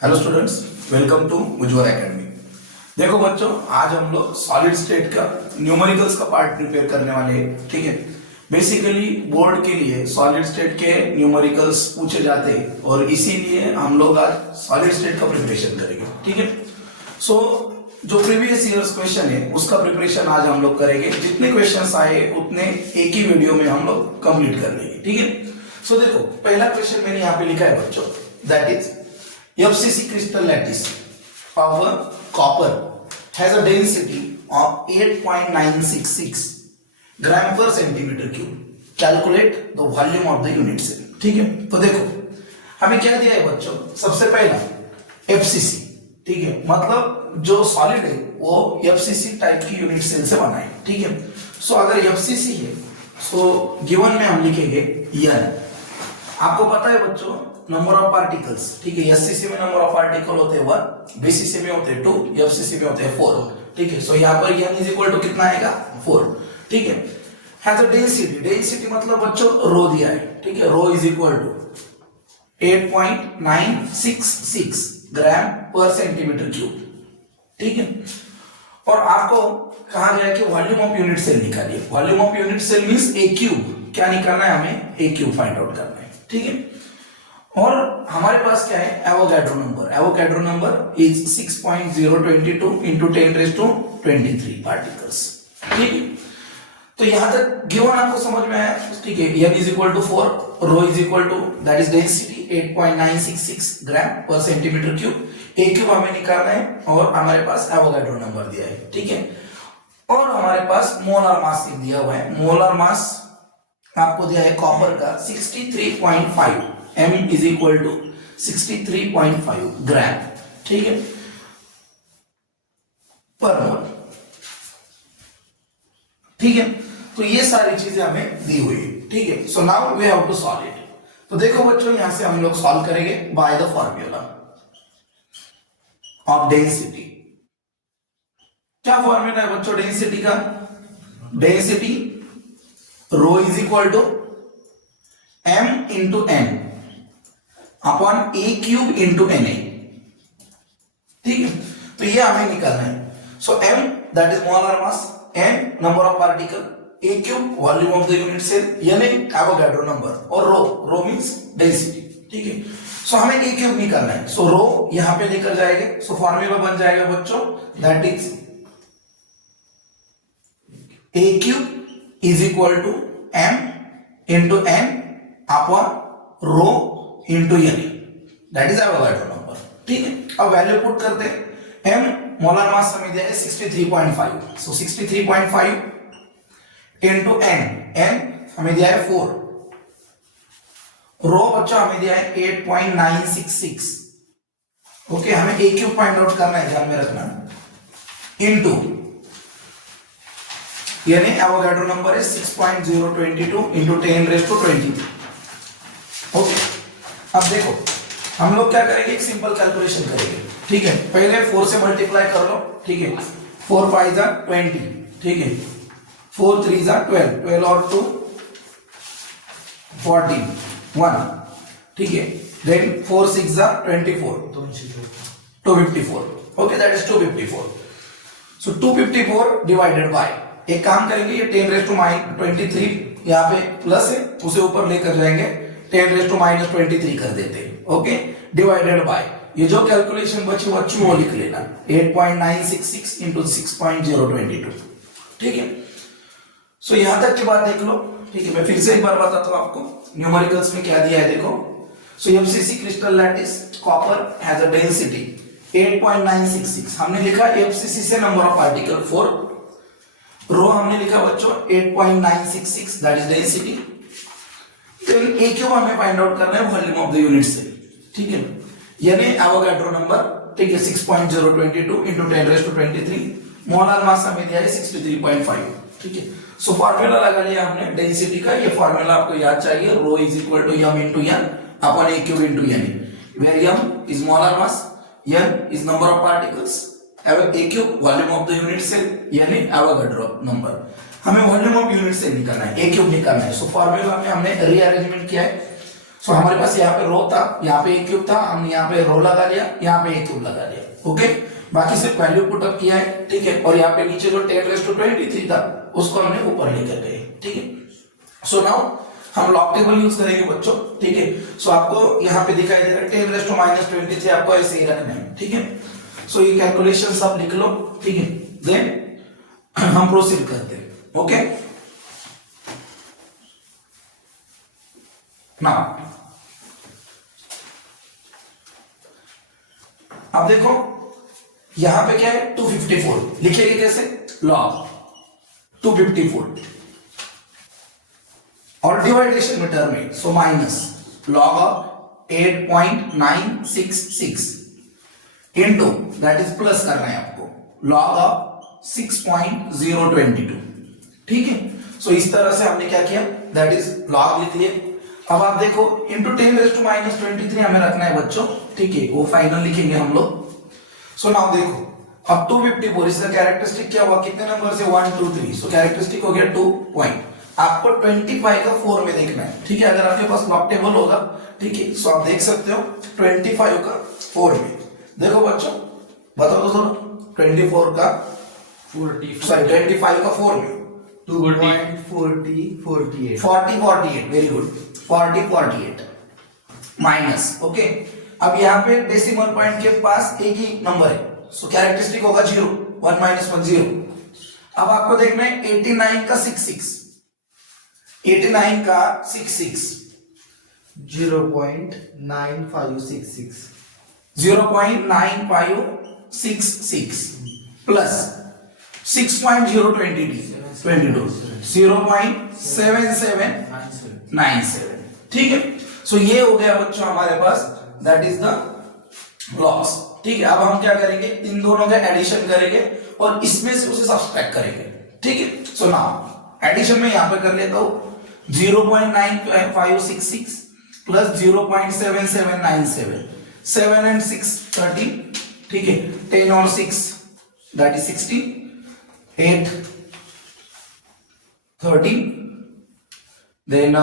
Hello students, welcome to Ujjwal Academy. देखो बच्चों, आज हम लोग सॉलिड स्टेट का न्यूमेरिकल्स का पार्ट प्रिपेयर करने वाले हैं। ठीक है, बेसिकली बोर्ड के लिए सॉलिड स्टेट के न्यूमेरिकल्स पूछे जाते हैं और इसीलिए हम लोग आज सॉलिड स्टेट का प्रिपरेशन करेंगे। ठीक है, सो जो प्रीवियस ईयर्स क्वेश्चन है उसका प्रिपरेशन आज हम लोग करेंगे। जितने क्वेश्चंस आए उतने एक ही वीडियो में हम लोग कंप्लीट कर लेंगे। ठीक है, सो देखो पहला क्वेश्चन मैंने यहाँ पे लिखा है बच्चों, that is FCC crystal lattice of copper has a density of 8.966 gram per centimeter cube. Calculate the volume of the unit cell. ठीक है, तो देखो हमें क्या दिया है बच्चों, सबसे पहला FCC। ठीक है, मतलब जो सॉलिड है वो FCC टाइप की यूनिट सेल से बना है। ठीक है, सो अगर FCC है सो गिवन में हम लिखेंगे N। आपको पता है बच्चों नंबर ऑफ पार्टिकल्स। ठीक है, एससीसी में नंबर ऑफ पार्टिकल होते हैं 1, बीसीसी में होते हैं 2, एफसीसी में होते हैं 4। ठीक है, सो यहाँ पर n इज इक्वल टू कितना आएगा 4। ठीक है, हैज अ डेंसिटी, डेंसिटी मतलब बच्चों रो दिया है। ठीक है, रो इज इक्वल टू 8.966 ग्राम पर सेंटीमीटर क्यूब। ठीक है, और आपको कहा गया कि वॉल्यूम ऑफ यूनिट सेल निकालिए। Volume of unit cell means a cube. क्या निकालना है हमें? ए क्यूब फाइंड आउट करना है। ठीक है, और हमारे पास क्या है? Avogadro number. Avogadro number is 6.022 into 10⁻23 particles. ठीक है, तो यहां तक गिवन आपको समझ में आया। ठीक है, n is equal to 4, rho is equal to that is density 8.966 gram पर सेंटीमीटर क्यूब। ए क्यूब हमें निकालना है और हमारे पास एवोगैड्रो नंबर दिया है। ठीक है, और हमारे पास मोलर मास दिया हुआ है। मोलर मास आपको दिया है कॉपर का 63.5, m इज इक्वल टू 63.5 ग्राम। ठीक है, पर मोल। ठीक है, तो ये सारी चीजें हमें दी हुई है। ठीक है, so now we have to solve it. तो देखो बच्चों, यहां से हम लोग सॉल्व करेंगे by the formula of density. क्या फॉर्मूला है बच्चों डेंसिटी का? Density rho is equal to m into n upon a cube into N A. ठीक है, तो ये हमें निकालना है। So m that is molar mass, n number of particle, a cube volume of the unit cell, n Avogadro number, और रो means density. ठीक है, सो हमें ए क्यूब निकालना है। सो रो यहां पे लेकर जाएंगे। सो फॉर्मूला बन जाएगा बच्चों that is a cube is equal to m into n upon rho into N, that is Avogadro number. ठीक है, अब वैल्यू पुट करते हैं। m मोलर मास हमें दिया है 63.5, सो 63.5 इंटू n हमें दिया है 4, रो बच्चा हमें दिया है 8.966। ओके, हमें ए क्यूब फाइंड आउट करना है, ध्यान में रखना, इंटू यानी एवोगैड्रो नंबर है 6.022 इंटू 10⁻23। ओके, अब देखो हम लोग क्या करेंगे, एक सिंपल कैलकुलेशन करेंगे। ठीक है, पहले 4 से मल्टीप्लाई कर लो। ठीक है, 4 5 जा 20। ठीक है, 4 3 जा 12, 12 और 2 14 1। ठीक है, देन 4 6 जा 24, 254। Okay, that is 254। So 254 divided by, एक काम करेंगे, ये 10⁻23 यहाँ पे प्लस है, उसे ऊपर लेकर जाएंगे, 10⁻23 कर देते हैं। ओके, डिवाइडेड बाय ये जो कैलकुलेशन बची वो लिख लेना, 8.966 इंटू 6.022। ठीक है, सो यहां तक की बात देख लो। ठीक है, मैं फिर से एक बार बताता हूं आपको न्यूमेरिकल्स में क्या दिया है। देखो, सो FCC crystal lattice copper has a density 8.966। हमने लिखा FCC से नंबर ऑफ पार्टिकल 4, रो हमने लिखा बच्चों 8.966 दैट इज डेंसिटी। फिर ए क्यूब हमें फाइंड आउट करना है volume of the unit cell. ठीक है, यानी एवोगैड्रो नंबर। ठीक है, 6.022 इंटू 10⁻23। मोलर मास हमें दिया है 63.5। ठीक है, सो फार्मूला लगा लिया हमने डेंसिटी का। ये फार्मूला आपको याद चाहिए, rho is equal to m into n upon a cube into n, where m is molar mass, n is number of particles, a cube volume of the unit cell यानी Avogadro number. हमें volume of unit cell निकालना है, ए cube निकालना है। So formula में हमने rearrangement किया है। सो हमारे पास यहाँ पे रो था, यहाँ पे एक क्यूब था, हमने यहाँ पे रो लगा लिया, यहाँ पे एक क्यूब लगा लिया। ओके, बाकी सिर्फ वैल्यू पुटअप किया है, ठीक है। और यहाँ पे नीचे जो 10⁻23 था उसको हमने ऊपर लेकर गए, ठीक है। सो नाउ हम लॉग टेबल यूज करेंगे बच्चों, ठीक है। सो आपको यहाँ पे दिखाई दे रहा है 10⁻23 आपको ऐसे ही रखना है, ठीक है। सो ये कैलकुलेशन सब लिख लो, ठीक है। देन हम प्रोसीड करते हैं। ओके, नाउ अब देखो यहां पे क्या है 254 लिखेंगे कैसे, लॉग 254 और डिवाइडेशन में टर्म है, so minus log of 8.966 into that is plus करना है आपको लॉग ऑफ 6.022, ठीक है। सो इस तरह से हमने क्या किया, दैट इज लॉग लिख लिए। अब आप देखो इंटू 10⁻23 हमें रखना है बच्चों, ठीक है, वो फाइनल लिखेंगे हम लोग। सो नाउ देखो अब 254 इसका कैरेक्टरिस्टिक क्या हुआ, कितने नंबर से 1 2 3, सो कैरेक्टरिस्टिक हो गया 2 पॉइंट। आपको 25 का 4 में देखना है, ठीक है। अगर आपके पास लॉग टेबल होगा, ठीक है, सो आप देख सकते हो 25 का 4 में। देखो बच्चों बताओ तो थोड़ा 24 का 25 का 4 में 2.40 48 वेरी गुड 48 माइनस, ओके। अब यहाँ पे डेसिमल पॉइंट के पास एक ही नंबर है, सो कैरेक्टरिस्टिक होगा 0, 1 - 1 0। अब आपको देखना है 89 का 66, 89 का 66 0.9566 0.9566 प्लस 6.022 0.7797, ठीक है। सो ये हो गया बच्चों हमारे पास, दैट इज द लॉस, ठीक है। अब हम क्या करेंगे, इन दोनों का एडिशन करेंगे और इसमें से उसे सब्सट्रैक्ट करेंगे, ठीक है। सो नाउ एडिशन में यहां पे कर लेता हूं 0.9566 प्लस 0.7797, 7 and 6 13, ठीक है। 10 और 6 दैट इज 16, 8 13, then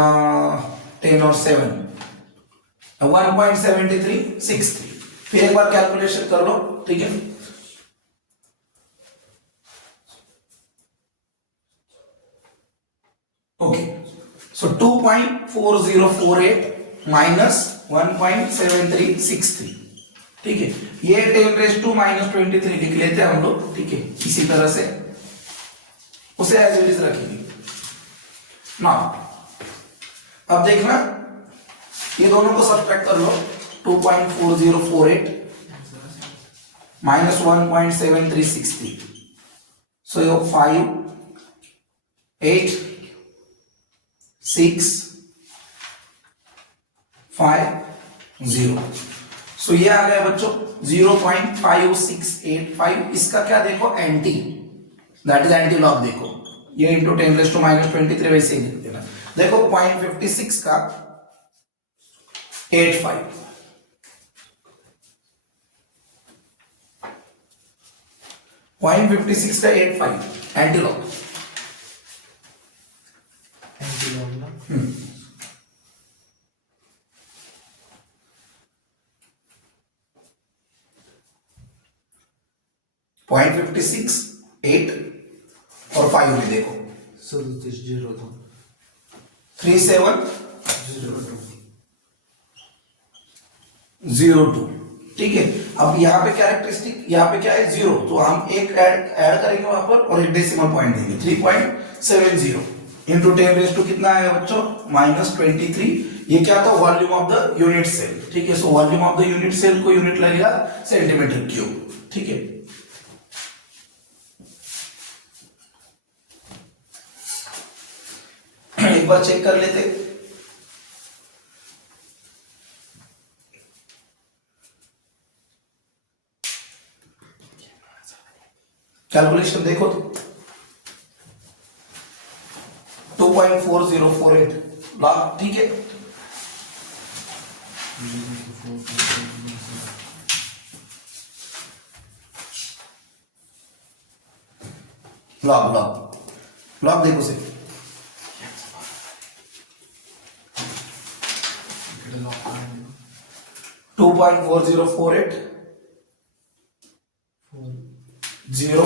10 और 7 1.7363। फिर एक बार कैलकुलेशन कर लो, ठीक है। ओके, सो 2.4048 माइनस 1.7363, ठीक है। ये 10⁻23 लिख लेते हैं हम लोग, ठीक है। इसी तरह से उसे एज इट इज रखेंगे ना। अब देखना ये दोनों को सब्ट्रैक्ट कर लो, 2.4048 माइनस 1.7363, सो 5 8 6 5 0। सो ये आ गया बच्चों 0.5685। इसका क्या देखो anti, that is anti log. देखो ये इंटू 10⁻23 वैसे ही लिख देना। देखो 0.56 का 85, 0.56 का 85 एंटी लॉग। पॉइंट 56 8 और 5 में देखो 3702, ठीक है। अब यहाँ पे कैरेक्टरिस्टिक यहाँ पे क्या है 0, तो हम एक ऐड करेंगे वहां पर और एक डेसिमल पॉइंट देंगे 3.70 इंटू 10⁻, कितना आएगा बच्चों -23। ये क्या था, volume of the unit cell, ठीक है। So volume of the unit cell को यूनिट लगेगा सेंटीमीटर क्यूब, ठीक है। एक बार चेक कर लेते, कैलकुलेशन देखो तो 2.4048 लॉग, ठीक है। लॉग लॉग लॉग देखो से 0.4048, 0.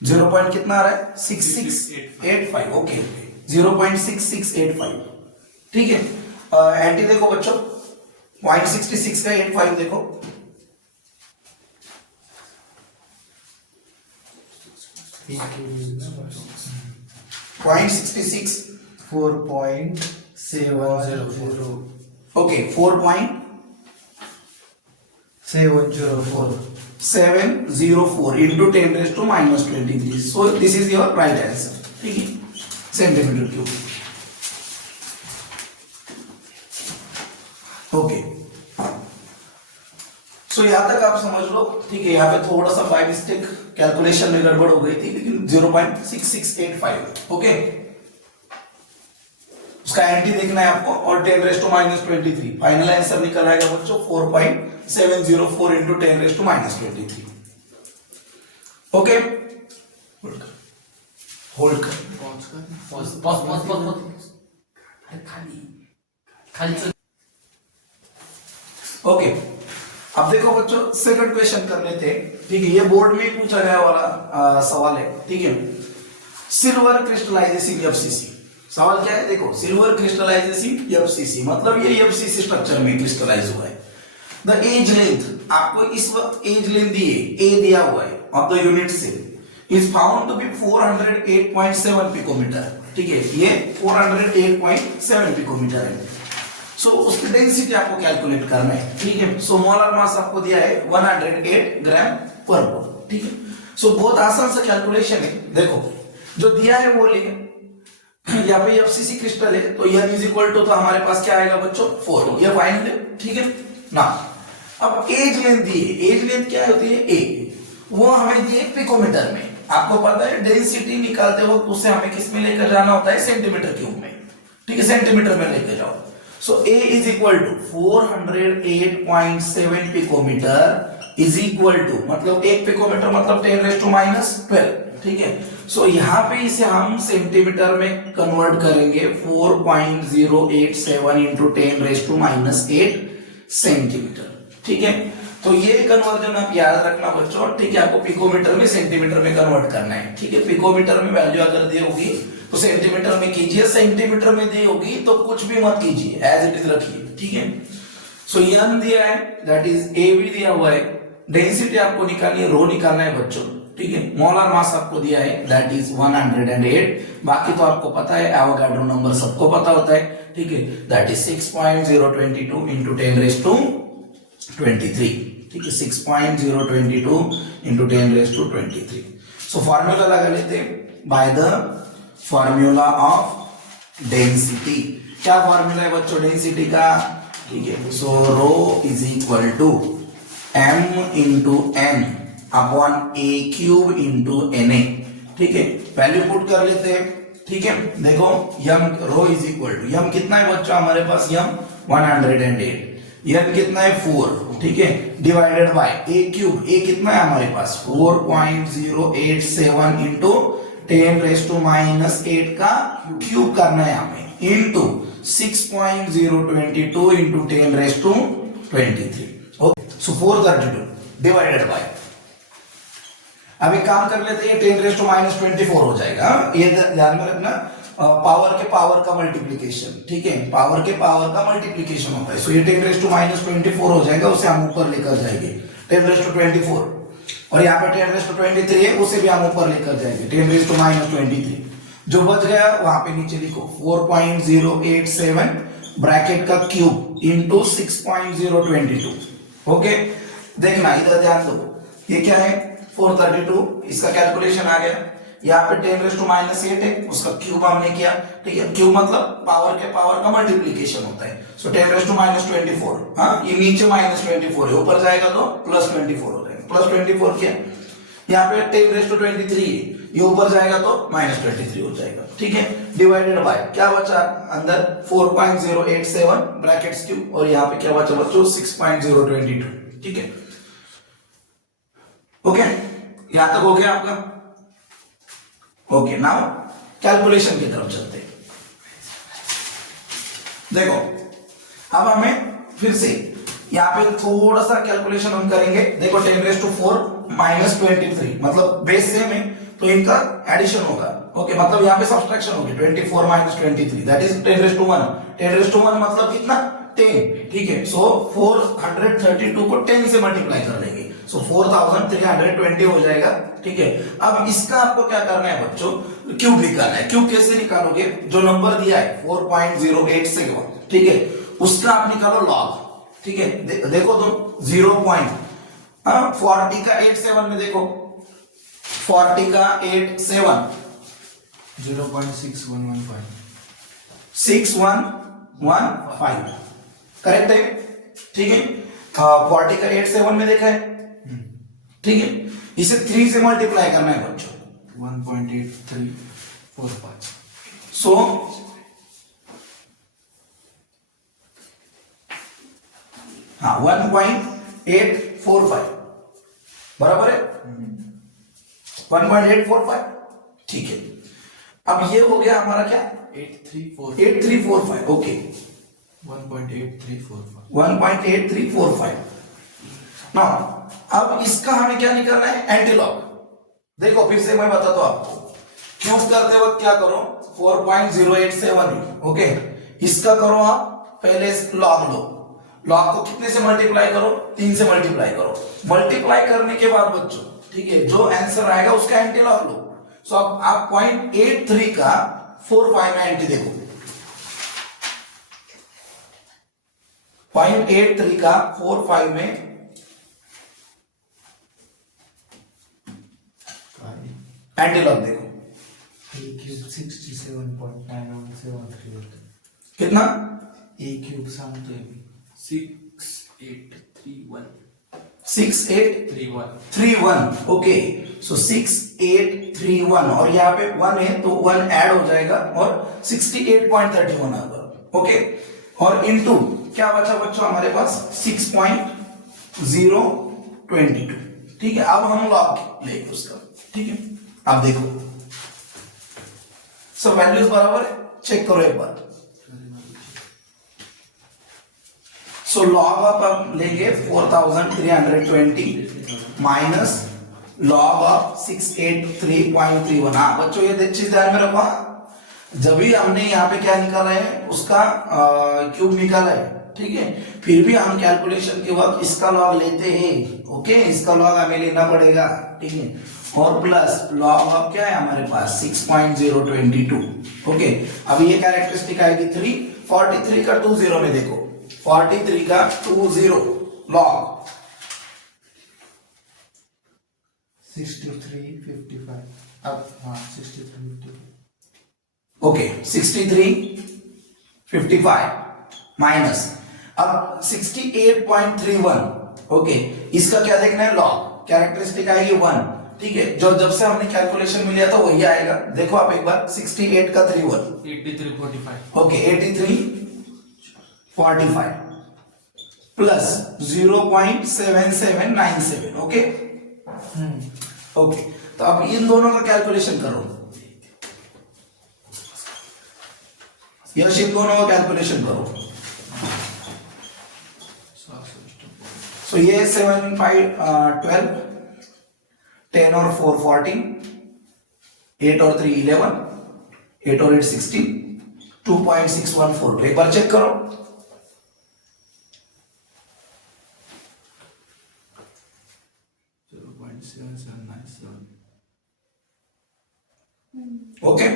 0 पॉइंट कितना आ रहा है 6685, ओके 0.6685, ठीक है। एंटी देखो बच्चों 0.66 का 85 देखो, point 66, 4.704. Okay 4.704 into 10 raised to minus 23. So this is your right answer, ठीक है, सेंटीमीटर क्यूब। ओके, सो यहां तक आप समझ लो, ठीक है। यहाँ पे थोड़ा सा बाय मिस्टेक कैलकुलेशन में गड़बड़ हो गई थी, लेकिन 0.6685, ओके। उसका एंटी देखना है आपको, और 10 raised to minus 23, final answer निकल आएगा बच्चों 4.704 into 10 raised to minus 23, okay. Hold कर ओके। अब देखो बच्चों सेकंड क्वेश्चन कर लेते हैं, ठीक है। ये बोर्ड में पूछा गया वाला सवाल है, ठीक है। सिल्वर क्रिस्टलाइजेशन एफसीसी, सवाल क्या है देखो, सिल्वर क्रिस्टलाइजेशन एफसीसी मतलब ये एफसीसी स्ट्रक्चर में क्रिस्टलाइज हुआ है। द एज लेंथ, आपको इस वक्त एज लेंथ दी है, ए दिया हुआ है, of the unit cell is found to be 408.7 picometre, ठीक है। ये 408.7 पिकोमीटर है। सो उसकी डेंसिटी आपको कैलकुलेट करना है, ठीक है। सो मोलर मास आपको दिया है 108 ग्राम पर मोल, ठीक है। सो बहुत आसान सा कैलकुलेशन है, देखो जो दिया है वो लिए, यहाँ पे एफसीसी क्रिस्टल है, तो n इज इक्वल टू, तो हमारे पास क्या आएगा बच्चों 4, ये फाइनल है, ठीक है ना। अब एज लेंथ दी है, एज लेंथ क्या होती है ए, वो हमें दी है पिकोमीटर में। आपको पता है डेंसिटी निकालते वक्त उसे हमें किस में लेकर जाना होता है, सेंटीमीटर क्यूब में, ठीक है, सेंटीमीटर में लेकर जाओ। So A is equal to 408.7 picometre is equal to, मतलब एक पिकोमीटर मतलब 10 raised to minus 12, ठीक है। सो यहाँ पे इसे हम सेंटीमीटर में कन्वर्ट करेंगे, 4.087 into 10 raised to minus 8 centimetre, ठीक है। तो ये कन्वर्जन आप याद रखना बच्चों, ठीक है। आपको पिकोमीटर में सेंटीमीटर में कन्वर्ट करना है, ठीक है। पिकोमीटर में वैल्यू अगर दी होगी तो सेंटीमीटर में कीजिए, सेंटीमीटर में दी होगी तो कुछ भी मत कीजिए, एज इट इज रखिए, ठीक है। सो n दिया है, दैट इज a भी दिया हुआ है, डेंसिटी आपको निकालनी है, रो निकालना है बच्चों, ठीक है। मोलर मास आपको दिया है, दैट इज 108, बाकी तो आपको पता है, एवोगाड्रो नंबर सबको पता होता है, ठीक है, that is 6.022 into 10 raised to 23, ठीक है, 6.022 into 10 raised to 23। So formula लगा लेते हैं, by the formula of density. क्या फॉर्मूला है बच्चों डेंसिटी का, ठीक है। So rho is equal to m into n upon a cube into na, ठीक है। वैल्यू पुट कर लेते हैं, ठीक है। देखो m rho is equal to, m कितना है बच्चों हमारे पास, m 108, n कितना है 4, ठीक है, divided by a cube, a कितना है हमारे पास 4.087 इंटू 10 raised to minus 8 का क्यूब करना है हमें, into 6.022 into 10 raised to 23, okay. So 432 divided by, अब एक काम कर लेते हैं, 10 raised to minus 24 हो जाएगा, ये ध्यान में रखना, पावर के पावर का मल्टीप्लीकेशन, ठीक है, पावर के पावर का मल्टीप्लीकेशन होता है। सो ये 10 raised to minus 24 हो जाएगा, उसे हम ऊपर लेकर जाएंगे 10 raised to 24, और यहाँ पे 10 raised to 23 है, उसे भी हम ऊपर लेकर जाएंगे 10 raised to minus 23। जो बच गया वहां पे नीचे लिखो 4.087 ब्रैकेट का क्यूब इंटू 6.022, ओके। देखना इधर ध्यान दो, ये क्या है 432, इसका कैलकुलेशन आ गया, यहाँ पे 10 raised to minus 8 है, उसका क्यूब हमने किया, ठीक है। क्यूब मतलब पावर के पावर का मल्टीप्लीकेशन होता है। सो 10 raised to minus 24, हाँ, ये नीचे minus 24 है, ऊपर जाएगा तो plus 24 हो जाएगा, plus 24 क्या, यहाँ पे 10 raised to 23 है, ये ऊपर जाएगा तो minus 23 हो जाएगा, ठीक है। डिवाइडेड बाय क्या बचा अंदर 4.087 ब्रैकेट्स क्यूब, और यहाँ पे क्या बचा बच्चों 6.022, ठीक है, ओके। यहां तक हो गया आपका, ओके, नाउ कैलकुलेशन की तरफ चलते हैं। देखो अब हमें फिर से यहाँ पे थोड़ा सा कैलकुलेशन हम करेंगे। देखो 10⁴ माइनस 23, मतलब बेस सेम है तो इनका एडिशन होगा। ओके, मतलब यहाँ पे सब्सट्रैक्शन होगी। 24 माइनस 23 दैट इज 10⁻1। 10⁻1 मतलब कितना? 10। ठीक है, सो 432 को 10 से मल्टीप्लाई कर देंगे, सो 4320 हो जाएगा। ठीक है, अब इसका आपको क्या करना है बच्चों? क्यूब निकालना है। क्यूब कैसे निकालोगे? जो नंबर दिया है 4.087, ठीक है, उसका आप निकालो लॉग। ठीक है, देखो तुम 0.40 का 87 में देखो, 40 का 87 0.6115 6115 करेक्ट है। ठीक है, 40 का 87 में देखा है। ठीक है, इसे 3 से मल्टीप्लाई करना है बच्चों। 1.8345 सो हाँ 1.845 बराबर है। 1.845 ठीक है। अब ये हो गया हमारा क्या? 8345 ओके, 1.8345 ना। अब इसका हमें क्या निकालना है? एंटीलॉग। देखो फिर से मैं बताता हूं आपको, क्यूब करते वक्त क्या करो? 4.087 ओके, इसका करो आप पहले लॉग लो। लॉग को कितने से मल्टीप्लाई करो? 3 से मल्टीप्लाई करो। मल्टीप्लाई करने के बाद बच्चों, ठीक है, जो आंसर आएगा उसका एंटीलॉग लो। सो अब आप 0.83 का 45 में एंटी देखो, 0.83 का 45 में एंटीलॉग देखो a cube 67.9173 होता है। कितना? a cube सांगतोय मी 6831 ओके, सो 6831 और यहाँ पे 1 है तो 1 ऐड हो जाएगा और 68.31 आएगा। ओके, और इनटू क्या बचा बच्चों हमारे पास? 6.022। ठीक है, अब हम लॉग लेंगे उसका। ठीक है, अब देखो सब वैल्यूज बराबर है, चेक करो एक बार। सो लॉग ऑफ हम लेंगे 4320 माइनस लॉग ऑफ 683.31। हाँ बच्चों ये चीज ध्यान में रखो, जब भी हमने यहाँ पे क्या निकाला है उसका क्यूब निकाला है, ठीक है, फिर भी हम कैलकुलेशन के वक्त इसका लॉग लेते हैं। ओके, इसका लॉग हमें लेना पड़ेगा। ठीक है, और प्लस लॉग ऑफ क्या है हमारे पास? 6.022। ओके, अब ये कैरेक्टरिस्टिक आएगी 3। 43 का 20 में देखो, 43 का 20 लॉग 6355 अब हाँ 6355 ओके 6355 माइनस अब 68.31। ओके, इसका क्या देखना है? लॉग कैरेक्टरिस्टिक आएगी 1। ठीक है, जो जब से हमने कैलकुलेशन में लिया था वही आएगा। देखो आप एक बार 68 का 31 8345 ओके 8345 प्लस 0.7797 ओके। ओके, तो अब इन दोनों का कैलकुलेशन करो। यश इन दोनों का कैलकुलेशन करो। सो ये 7 5 12 10 और 4 14 8 और 3 11 8 और 8 16 2.614। एक बार चेक करो। ओके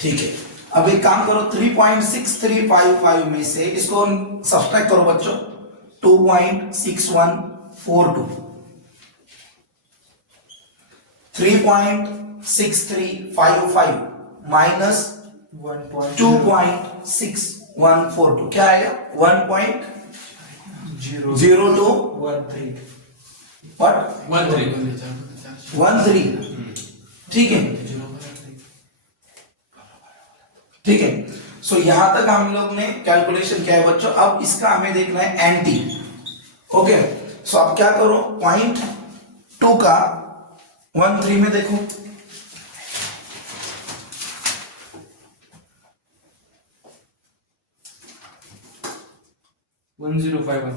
ठीक है, अब एक काम करो 3.6355 में से इसको सब्सट्रैक्ट करो बच्चों। 2.6142 3.6355 माइनस 2.6142 क्या आएगा? 1.0213 व्हाट 13। ठीक है, ठीक है, सो यहां तक हम लोग ने कैलकुलेशन किया है बच्चों। अब इसका हमें देखना है एंटी। ओके, सो अब क्या करो? 0.2 का 13 में देखो, 1051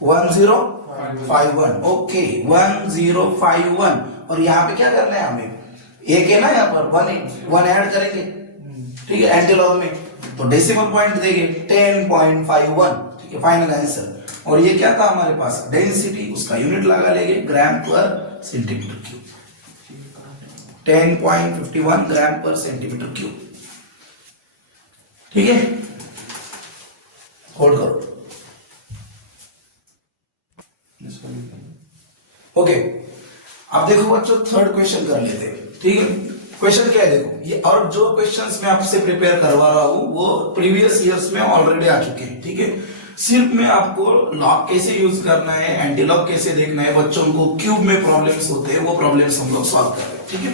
1051, ओके 1051। और यहाँ पे क्या करना है हमें, एक है ना यहाँ पर वन ऐड करेंगे, ठीक है, एंटीलॉग में, तो डेसिमल पॉइंट देंगे 10.51, ठीक है, फाइनल आंसर। और ये क्या था हमारे पास, डेंसिटी, उसका यूनिट लगा लेंगे ग्राम पर सेंटीमीटर क्यूब, 10.51 ग्राम पर सेंटीमीटर क्यूब, ठीक है, होल्ड करो। ओके, अब देखो बच्चों थर्ड क्वेश्चन कर लेते हैं, ठीक है। क्वेश्चन क्या है देखो, ये और जो क्वेश्चंस मैं आपसे प्रिपेयर करवा रहा हूं वो प्रीवियस ईयर्स में ऑलरेडी आ चुके हैं, ठीक है। सिर्फ मैं आपको लॉग कैसे यूज करना है, एंटी लॉग कैसे देखना है, बच्चों को क्यूब में प्रॉब्लम्स होते हैं वो प्रॉब्लम्स हम लोग सॉल्व कर रहे हैं, ठीक है।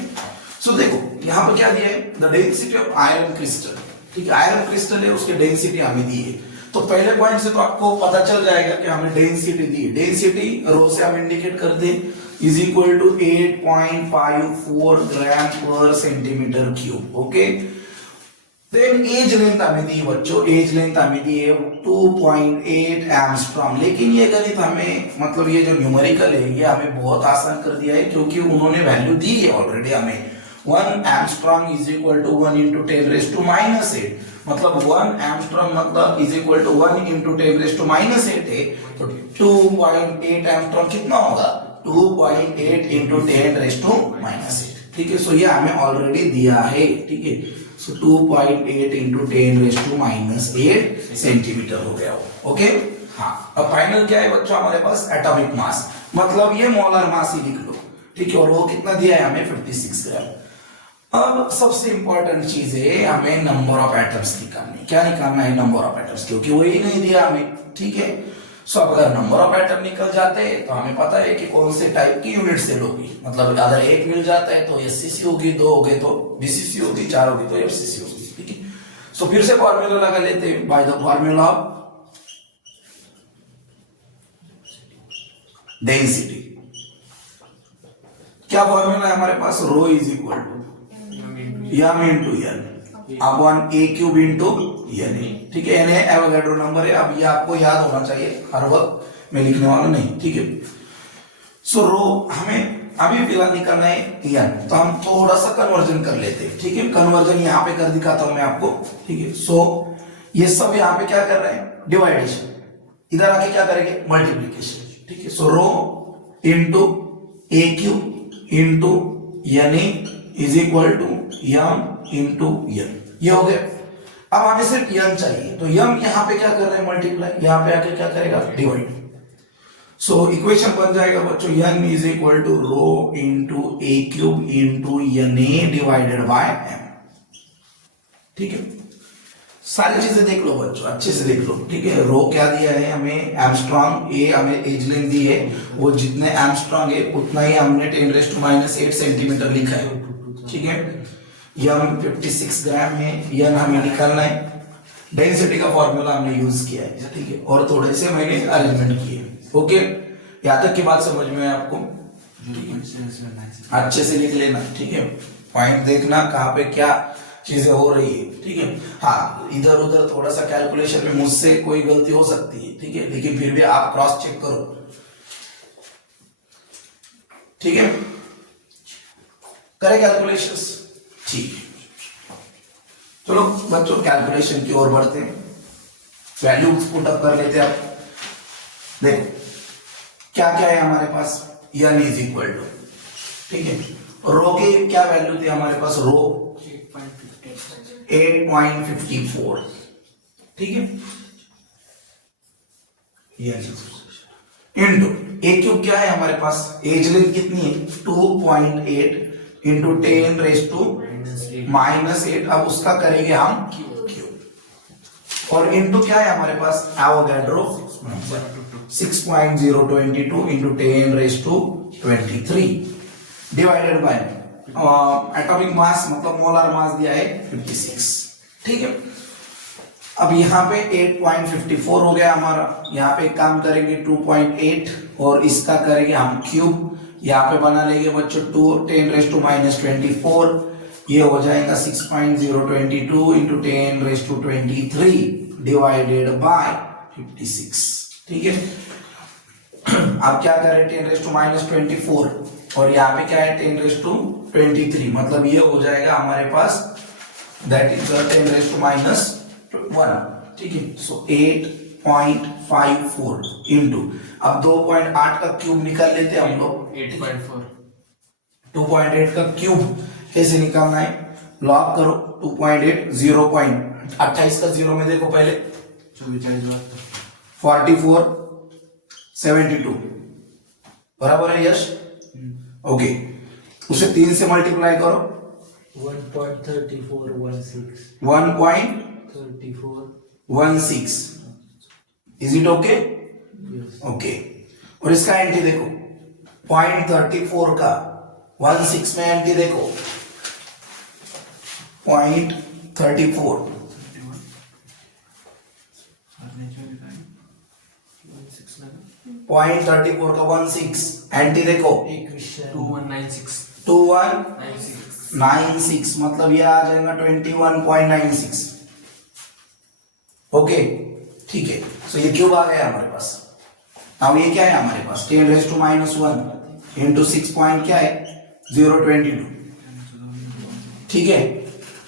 सो देखो यहाँ पर क्या दिया है, the density of iron crystal, ठीक है, आयरन क्रिस्टल है, उसकी डेंसिटी हमें दी है। तो पहले पॉइंट से तो आपको पता चल जाएगा कि हमें डेंसिटी दी है, डेंसिटी रो से हम इंडिकेट कर दें इज इक्वल टू 8.54 ग्राम पर centimetre cube, okay. Then edge length हमें दी बच्चों, एज लेंथ हमें दी है 2.8 एंगस्ट्रॉम। लेकिन ये गणित हमें, मतलब ये जो न्यूमेरिकल है ये हमें बहुत आसान कर दिया है, क्योंकि उन्होंने वैल्यू दी है ऑलरेडी हमें। 1 angstrom is equal to 1 into 10 raised to -8, मतलब 1 एंगस्ट्रॉम मतलब is equal to 1 into 10 raised to -8 है, तो 2.8 एंगस्ट्रॉम कितना होगा, 2.8 into 10 raised to -8, ठीक है। सो ये हमें ऑलरेडी दिया है, ठीक है। सो 2.8 into 10 raised to -8 सेंटीमीटर हो गया, ओके। हाँ, अब फाइनल क्या है बच्चों हमारे पास, एटॉमिक मास, मतलब ये मोलर मास ही लिख लो, ठीक है। और वो कितना दिया है हमें, 56 ग्राम। अब सबसे इंपॉर्टेंट चीज है, हमें नंबर ऑफ एटम्स निकालनी। क्या निकालना है, नंबर ऑफ एटम्स, क्योंकि वही नहीं दिया हमें, ठीक है। सो अगर नंबर ऑफ एटम निकल जाते हैं तो हमें पता है कि कौन से टाइप की यूनिट सेल होगी, मतलब अगर एक मिल जाता है तो एससीसी होगी, दो हो गए तो बीसीसी होगी, चार होगी तो एफसीसी होगी, ठीक है। सो फिर से फॉर्मूला लगा लेते हैं, by the formula of density. क्या फॉर्मूला है हमारे पास, rho is equal to m into n upon a cube into n, ठीक है। n है एवोगाड्रो नंबर है, अब ये आपको याद होना चाहिए, हर वक्त मैं लिखने वाला नहीं, ठीक है। सो रो हमें अभी फिलहाल निकालना है n, तो हम थोड़ा सा कन्वर्जन कर लेते हैं, ठीक है। कन्वर्जन यहाँ पे कर दिखाता हूं मैं आपको, ठीक है। सो ये सब यहाँ पे क्या कर रहे हैं, डिवाइडेशन, इधर आके क्या करेंगे, मल्टीप्लीकेशन, ठीक है। So rho into a cube into n is equal to m into n, ये हो गया। अब हमें सिर्फ m चाहिए, तो m यहाँ पे क्या कर रहे हैं, मल्टीप्लाई, यहाँ पे आके क्या करेगा, डिवाइड। सो इक्वेशन बन जाएगा बच्चों, n is equal to rho into a cube into na divided by m, ठीक है। सारी चीजें देख लो बच्चों, अच्छे से देख लो, ठीक है। रो क्या दिया है हमें, एमस्ट्रॉन्ग, ए हमें एज लेंथ दी है, वो जितने एमस्ट्रॉन्ग है उतना ही हमने 10 raised to -8 सेंटीमीटर लिखा है, ठीक है। यम 56 ग्राम है, यन हमें निकालना है, डेंसिटी का फॉर्मूला हमने यूज किया है, ठीक है। और थोड़े से मैंने अरेंजमेंट किए, ओके। यहाँ तक की बात समझ में है आपको, अच्छे से लिख लेना, ठीक है। पॉइंट देखना कहाँ पे क्या चीजें हो रही है, ठीक है। हाँ, इधर उधर थोड़ा सा कैलकुलेशन में मुझसे कोई गलती हो सकती है, ठीक है, लेकिन फिर भी आप क्रॉस चेक करो, ठीक है। करें कैलकुलेशंस, ठीक है। चलो बच्चों कैलकुलेशन की ओर बढ़ते हैं, वैल्यूज पुट अप कर लेते हैं। आप देखो क्या क्या है हमारे पास, n इज इक्वल टू, ठीक है। रो की क्या वैल्यू थी हमारे पास, रो 8.54, ठीक है। इंटू ए क्यूब क्या है हमारे पास, एज लेंथ कितनी है, 2.8 इंटू 10 raised to -8, अब उसका करेंगे हम क्यूब, और इंटू क्या है हमारे पास, Avogadro 6.022 into 10 raised to 23 divided by atomic mass, मतलब मोलर मास दिया है 56, ठीक है। अब यहाँ पे 8.54 हो गया हमारा, यहाँ पे काम करेंगे 2.8 और इसका करेंगे हम क्यूब, यहाँ पे बना लेंगे बच्चों 10 raised to -24, ये हो जाएगा 6.022 into 10 raised to 23 divided bye 56, ठीक है। आप क्या करें 10⁻⁻24 और यहाँ पे क्या है 10⁻23, मतलब ये हो जाएगा हमारे पास दैट इज 10⁻⁻1, ठीक है। सो 8.54 इंटू, अब 2.8 का क्यूब निकाल लेते हैं हम लोग। 8.4 2.8 का क्यूब कैसे निकालना है, लॉग करो 2.8 0.28 का जीरो में देखो पहले 4472 बराबर है यश, ओके। उसे 3 से मल्टीप्लाई करो 1.3416 1.3416, इज इट ओके? ओके। और इसका एंटी देखो 0.34 का 16 में एंटी देखो 0.34 0.34 का 16 एंटी देखो 2196 2196, मतलब ये आ जाएगा 21.96, ओके ठीक है। सो ये क्यूब आ गया हमारे पास। अब ये क्या है हमारे पास 10⁻⁻1 इंटू 6 पॉइंट क्या है 0.22, ठीक है,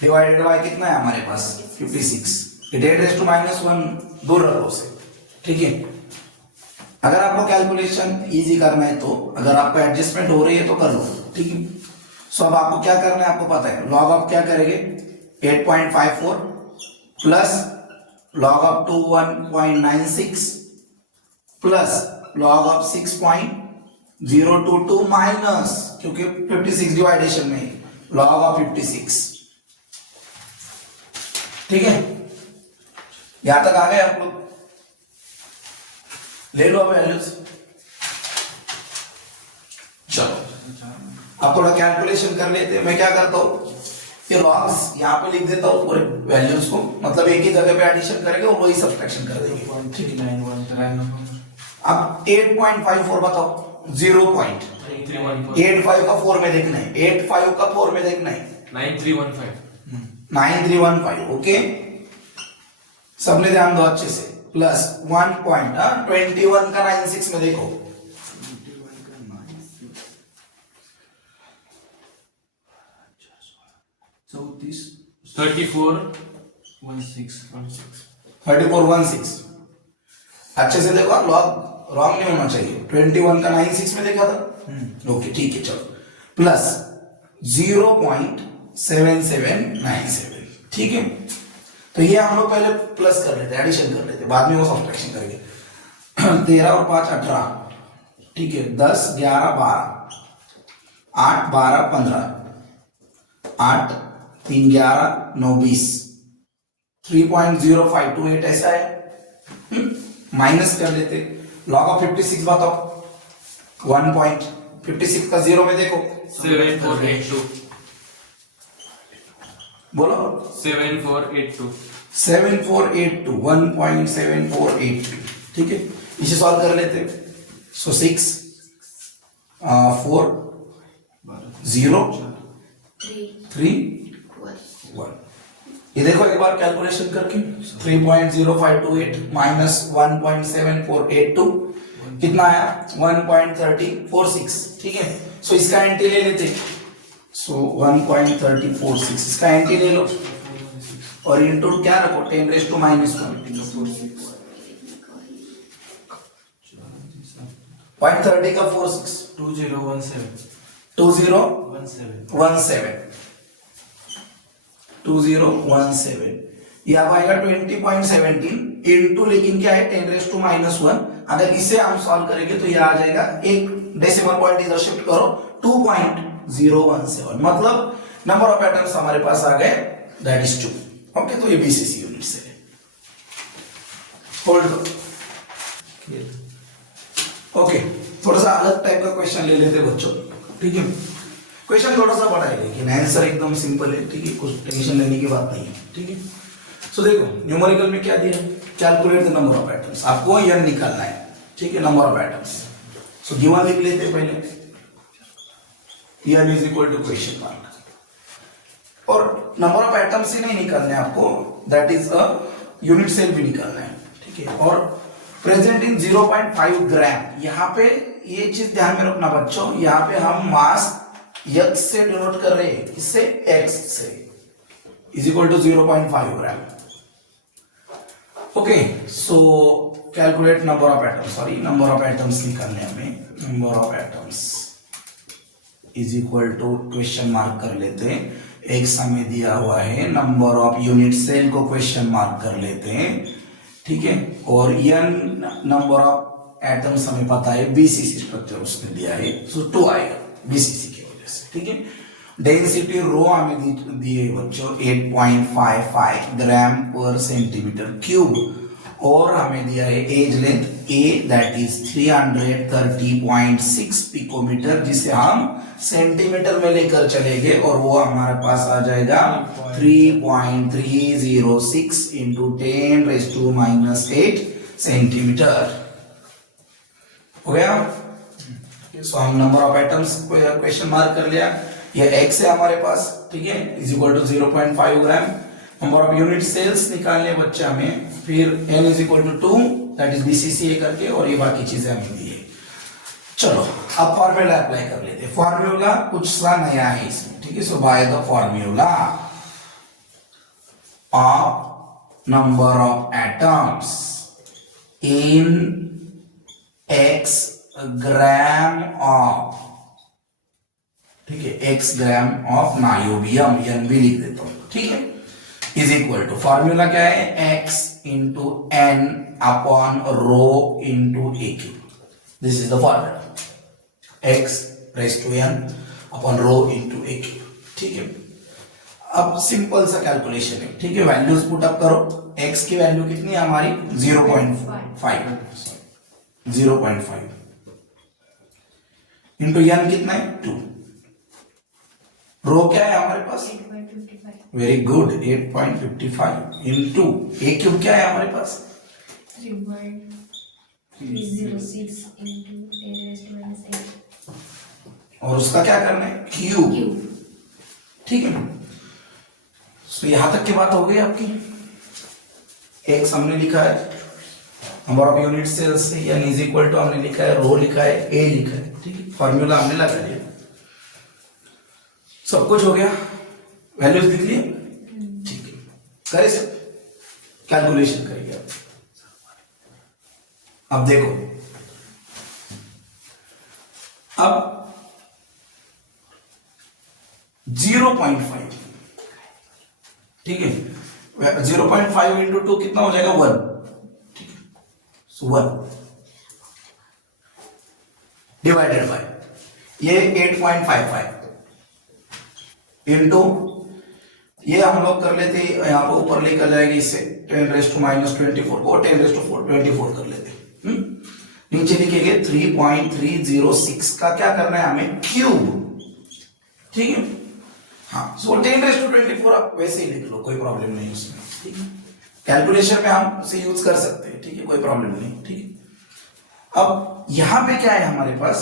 डिवाइडेड बाय कितना है हमारे पास 56। 10⁻⁻1 दूर रखो उसे, ठीक है। अगर आपको कैलकुलेशन इजी करना है तो, अगर आपको एडजस्टमेंट हो रही है तो कर लो, ठीक है। सो अब आपको क्या करना है आपको पता है, लॉग ऑफ क्या करेंगे 8.54 plus log of 21.96 plus log of 6.022 minus, क्योंकि 56 डिवाइडेशन में लॉग ऑफ 56, ठीक है। यहां तक आ गए आप लोग, ले लो वैल्यूज। चलो अब थोड़ा कैलकुलेशन कर लेते हैं। मैं क्या करता हूं, ये लॉग्स यहां पे लिख देता हूं पूरे वैल्यूज को, मतलब एक ही जगह पे एडिशन करेंगे और वही सब्ट्रैक्शन कर देंगे। 2.391 अब 8.54 बताओ 0.85 का 4 में देखना है, 85 का 4 में देखना है 9315, ओके। सबने ध्यान दो अच्छे से, प्लस 1.21 का 96 में देखो 3416, अच्छे से देखो, लॉग रॉन्ग नहीं होना चाहिए। 21 का 96 में देखा था, ओके ठीक है। चलो प्लस 0.7797, ठीक है। तो ये हम लोग पहले प्लस कर लेते हैं, एडिशन कर लेते हैं, बाद में वो सब्ट्रैक्शन करेंगे। 13 और 5 18, ठीक है। 10 11 12, 8 12 15, 8 3 11 9 20, 3.0528 ऐसा है। माइनस कर लेते, लॉग ऑफ 56 बताओ 1.56 का 0 में देखो 7482 बोलो 7482 7482, 1.7482, ठीक है। इसे सॉल्व कर लेते, सो 6 4 0 3 1, ये देखो एक बार कैलकुलेशन करके 3.0528 माइनस 1.7482 कितना आया 1.3046, ठीक है। सो इसका एंटी ले लेते, सो 1.3046 इसका एंटी ले लो और इंटू क्या रखो 10⁻⁻1, 0.30 का 46 2017 ये अब आएगा 20.17 इंटू, लेकिन क्या है 10⁻⁻1। अगर इसे हम सॉल्व करेंगे तो ये आ जाएगा, एक डेसिमल पॉइंट इधर शिफ्ट करो 2.017, मतलब नंबर ऑफ एटम्स हमारे पास आ गए दैट इज 2, ओके। तो ये बीसीसी यूनिट से होल्ड करो, ओके। थोड़ा सा अलग टाइप का क्वेश्चन ले लेते बच्चों, ठीक है। क्वेश्चन थोड़ा सा बड़ा है लेकिन आंसर एकदम सिंपल है, ठीक है, कुछ टेंशन लेने की बात नहीं है, ठीक है। सो देखो न्यूमेरिकल में क्या दिया, calculate the number of atoms, आपको n निकालना है, ठीक है, number of atoms. So given लिख लेते हैं पहले, n is equal to question mark, और नंबर ऑफ एटम्स ही नहीं निकालने आपको, that is a unit cell भी निकालना है, ठीक है। और प्रेजेंट इन 0.5 ग्राम। यहाँ पे ये चीज ध्यान में रखना बच्चों, यहाँ पे हम मास x से डिनोट कर रहे हैं, किससे? x से, इज इक्वल टू 0.5 ग्राम। Okay, so calculate number of atoms, sorry number of atoms निकालने हमें, number of atoms is equal to question mark कर लेते हैं, एक्स हमें दिया हुआ है, नंबर ऑफ यूनिट सेल को क्वेश्चन मार्क कर लेते हैं, ठीक है, और n नंबर ऑफ एटम्स हमें पता है, बीसीसी स्ट्रक्चर उसने दिया है, सो 2 आएगा बीसीसी की वजह से, ठीक है। डेंसिटी रो हमें दी है बच्चों 8.55 ग्राम पर सेंटीमीटर क्यूब, और हमें दिया है edge length a that is 330.6 picometre, जिसे हम सेंटीमीटर में लेकर चलेंगे और वो हमारे पास आ जाएगा 3.306 इंटू 10⁻⁸ सेंटीमीटर। हो गया? सो हम नंबर ऑफ एटम्स को क्वेश्चन मार्क कर लिया, ये x है हमारे पास, ठीक है, इज इक्वल टू 0.5 ग्राम। नंबर ऑफ यूनिट सेल्स निकालने बच्चे हमें, फिर n is equal to 2 that is BCC करके, और ये बाकी चीजें हमें दी है। चलो अब फॉर्मूला अप्लाई कर लेते हैं। फॉर्मूला कुछ सा नया है इसमें, ठीक है। So by the formula of number of atoms in x gram of, ठीक है, x gram of niobium, n भी लिख देता हूं, ठीक है, इज इक्वल टू, फॉर्मूला क्या है, x into n upon rho into a cube, this is the formula, x raise to n upon rho into a cube, ठीक है। अब सिंपल सा कैलकुलेशन है, ठीक है, वैल्यूज पुट अप करो, x की वैल्यू कितनी है हमारी 0.5 इंटू n कितना है 2, रो क्या है हमारे पास, 8.55 very good 8.55 into a cube क्या है हमारे पास 3.306 into 10⁻⁸ और उसका क्या करना है क्यूब, ठीक है। तो यहां तक की बात हो गई आपकी, एक्स हमने लिखा है, नंबर ऑफ यूनिट सेल्स है, n इज इक्वल टू हमने लिखा है, रो लिखा है, ए लिखा है, ठीक है, फॉर्मूला हमने लगा दिया, सब कुछ हो गया, वैल्यूज लिख लिए, ठीक है, करे सब कैलकुलेशन करिए आप। अब देखो, अब 0.5, ठीक है, 0.5 इंटू 2 कितना हो जाएगा 1, ठीक है, सो 1 डिवाइडेड बाय ये 8.55 इंटू, ये हम लोग कर लेते, यहां पर ऊपर लेकर जाएंगे इससे 10⁻⁻24 को 10⁻24 कर लेते, नीचे लिखेंगे 3.306 का क्या करना है हमें क्यूब, ठीक है, हाँ, सो 10⁻24 आप वैसे ही लिख लो, कोई प्रॉब्लम नहीं उसमें, ठीक है, कैलकुलेशन में हम उसे यूज कर सकते हैं, ठीक है, कोई प्रॉब्लम नहीं, ठीक है। अब यहां पे क्या है हमारे पास,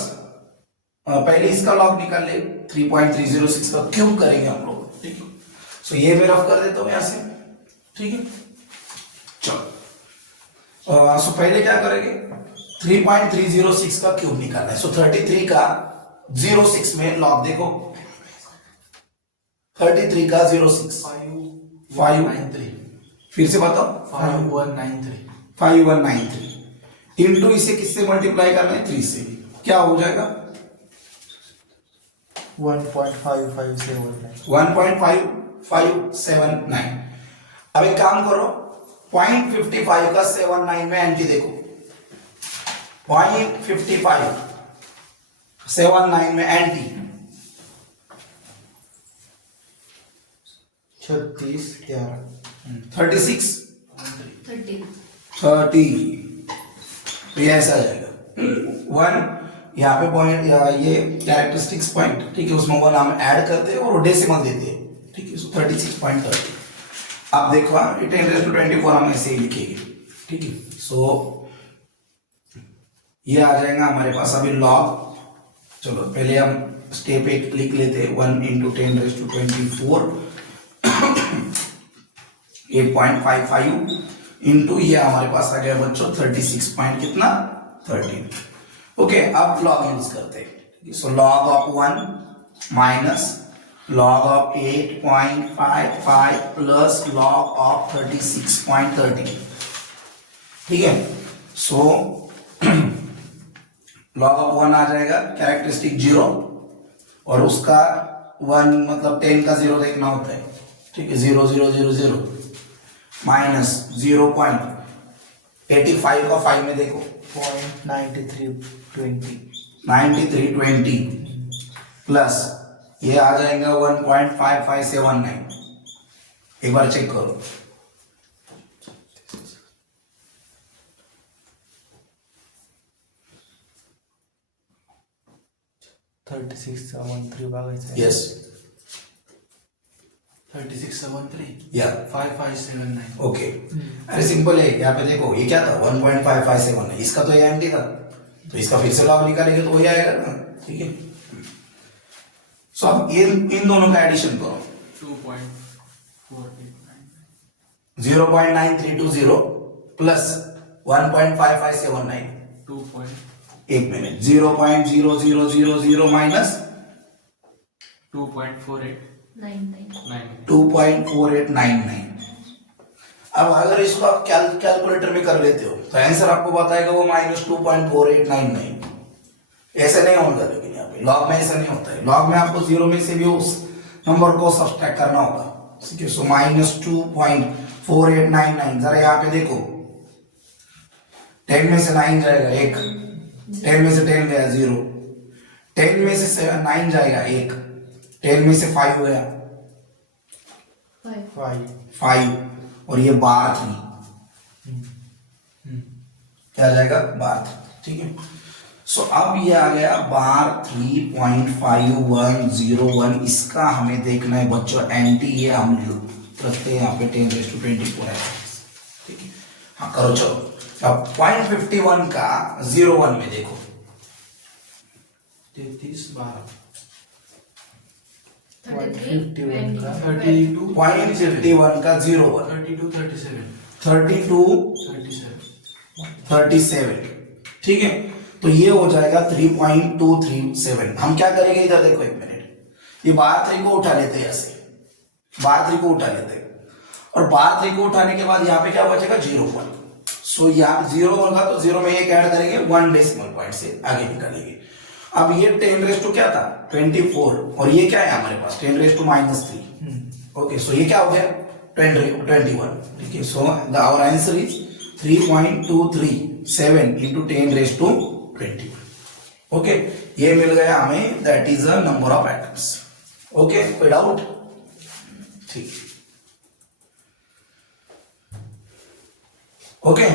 पहले इसका लॉग निकाल ले, 3.306 का क्यूब करेंगे हम लोग, ठीक है, सो ये मैं रफ कर देता हूं यहां से, ठीक है, चलो, सो पहले क्या करेंगे 3.306 का क्यूब निकालना है, सो 33 का 06 में लॉग देखो, 33 का 06 593, फिर से बताओ 5193 इंटू इसे किससे मल्टीप्लाई करना है 3 से, क्या हो जाएगा 1.5579। अब एक काम करो, 0.55 का 79 में एंटी देखो, 0.55 79 में एंटी 36 30, तो ये ऐसा आ जाएगा 1, यहाँ पे पॉइंट, ये कैरेक्टरिस्टिक्स पॉइंट, ठीक है, उसमें 1 हम ऐड करते हैं और डेसिमल देते हैं, ठीक है, सो 36.30। अब देखो 10⁻24 हम ऐसे ही लिखेंगे, ठीक है, सो ये आ जाएगा हमारे पास अभी लॉग, चलो पहले हम स्टेप 1 लिख लेते हैं, 1 इंटू 10⁻24 8.55 इंटू ये हमारे पास आ गया बच्चों 36 पॉइंट कितना 13। ओके, अब लॉग यूज करते हैं। So log of 1 minus log of 8.55 plus log of 36.13। ठीक है, सो log of 1 आ जाएगा कैरेक्टरिस्टिक 0 और उसका 1 मतलब 10 का 0 देखना होता है। ठीक है, 0 0 0 0 माइनस 0.85 का 5 में देखो 9320 प्लस ये आ जाएगा 1.5579। एक बार चेक करो, यस 3673 या 5579। ओके। अरे सिंपल है, यहाँ पे देखो ये क्या था 1.5579, इसका तो ये एंटी था तो इसका फिर से लॉग निकालेंगे तो वही आएगा ना। ठीक है, सो अब इन दोनों का एडिशन करो 2.4899 0.9320 प्लस 1.5579। 2. एक मिनट 0.0000 माइनस 99 2.4899। अब अगर इसको आप कैलकुलेटर में कर लेते हो तो आंसर आपको बताएगा वो -2.4899। ऐसे नहीं होगा, लेकिन यहाँ पे लॉग में ऐसा नहीं होता है। लॉग में आपको 0 में से भी उस नंबर को सब्सट्रैक्ट करना होगा। ठीक है, सो -2.4899। जरा यहाँ पे देखो 10 में से 9 जाएगा 1, 10 में से 10 गया 0, 10 में से 9 जाएगा 1, 10 में से 5 गया 5 और ये 12 क्या जाएगा 12। ठीक है, सो अब ये आ गया 3.5101। इसका हमें देखना है बच्चों एंटी, ये हम रखते हैं यहाँ पे 10⁻²4 है। ठीक है, हाँ करो चलो। अब 0.51 का 01 में देखो 33 12 33 32 0.51 का 01 32 37 32 37। ठीक है, तो ये हो जाएगा 3.237। हम क्या करेंगे इधर देखो एक मिनट, ये 12 को उठा लेते हैं, ऐसे 12 को उठा लेते हैं और 12 को उठाने के बाद यहाँ पे क्या बचेगा 0.1। सो यहाँ 0 होगा तो 0 में एक ऐड करेंगे 1 डेसिमल पॉइंट से आगे निकालेंगे। अब ये 10 क्या था 24 और ये क्या है हमारे पास 10⁻³ ओके, सो ये क्या हो गया 21। ठीक है, so our answer is 3.237 into 10⁻21। Okay, ये मिल गया हमें, that is a number of atoms. Okay, कोई डाउट? ठीक, ओके।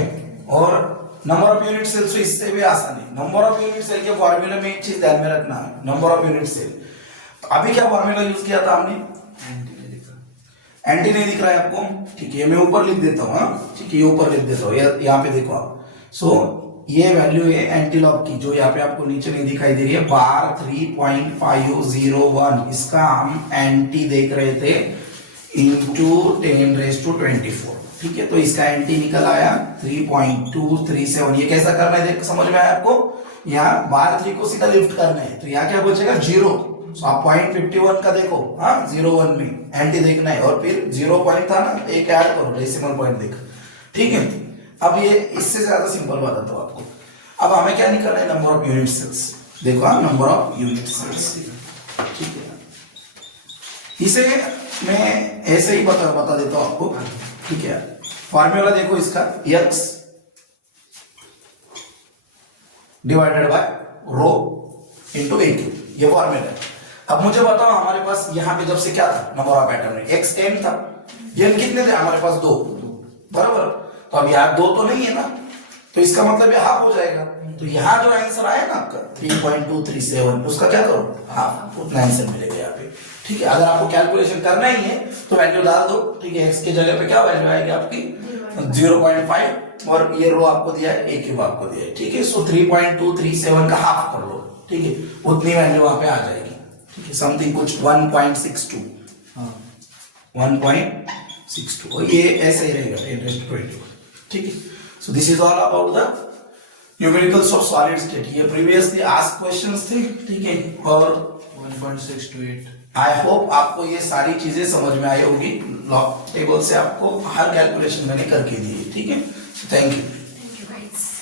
और नंबर ऑफ यूनिट सेल्स इससे भी आसान है। नंबर ऑफ यूनिट सेल के फॉर्मूले में एक चीज ध्यान में रखना है, नंबर ऑफ यूनिट सेल। अभी क्या फॉर्मूला यूज किया था हमने, एंटी नहीं दिख रहा है आपको? ठीक है, मैं ऊपर लिख देता हूँ। ठीक है, ये ऊपर लिख देता हूँ, यहाँ पे देखो आप। सो ये वैल्यू है एंटी लॉग की, जो यहाँ पे आपको नीचे नहीं दिखाई दे रही है, बार 3.501। इसका हम एंटी देख रहे थे इंटू 10⁻²4। ठीक है, तो इसका एंटी निकल आया 3.237। ये कैसा करना है देख, समझ में आया आपको? यहाँ बार 3 को सीधा लिफ्ट करना है, तो यहाँ क्या बचेगा 0। तो आप 0.51 का देखो, हाँ 01 में एंटी देखना है और फिर 0 पॉइंट था ना, एक ऐड करो डेसिमल पॉइंट देख। ठीक है, अब ये इससे ज्यादा सिंपल बताता हूँ आपको। अब हमें क्या निकलना है, नंबर ऑफ यूनिट सेल्स। देखो हाँ, नंबर ऑफ यूनिट सेल्स। ठीक है, इसे मैं ऐसे ही बता देता हूँ आपको। ठीक है, फॉर्मूला देखो इसका, x divided by rho into AQ, ये फॉर्मूला है। अब मुझे बताओ हमारे पास यहाँ पे जब से क्या था, नंबर ऑफ एटम में x 10 था, ये कितने थे हमारे पास 2, बराबर। तो अब यहाँ 2 तो नहीं है ना, तो इसका मतलब ये हाफ हो जाएगा। तो यहाँ जो आंसर आया ना आपका 3.237, उसका क्या करो हाफ, उतना आंसर मिलेगा यहाँ पे। ठीक है, अगर आपको कैलकुलेशन करना ही है तो वैल्यू डाल दो। ठीक है, x के जगह पे क्या वैल्यू आएगी आपकी 0.5 और ये रो आपको दिया है, AQ आपको दिया है। ठीक है, सो 3.237 का हाफ कर लो। ठीक है, उतनी वैल्यू वहां पे आ जाएगी। ठीक है, समथिंग कुछ 1.62, हाँ 1.62, और ये ऐसे ही रहेगा 10⁻²। ठीक है. So this is all about the numericals of solid state. ये प्रीवियसली आस्क क्वेश्चंस थे. ठीक है. और 1.628. आई होप आपको ये सारी चीजें समझ में आई होगी. लॉग टेबल से आपको हर कैलकुलेशन मैंने करके दी है. ठीक है. Thank you. Thank you guys.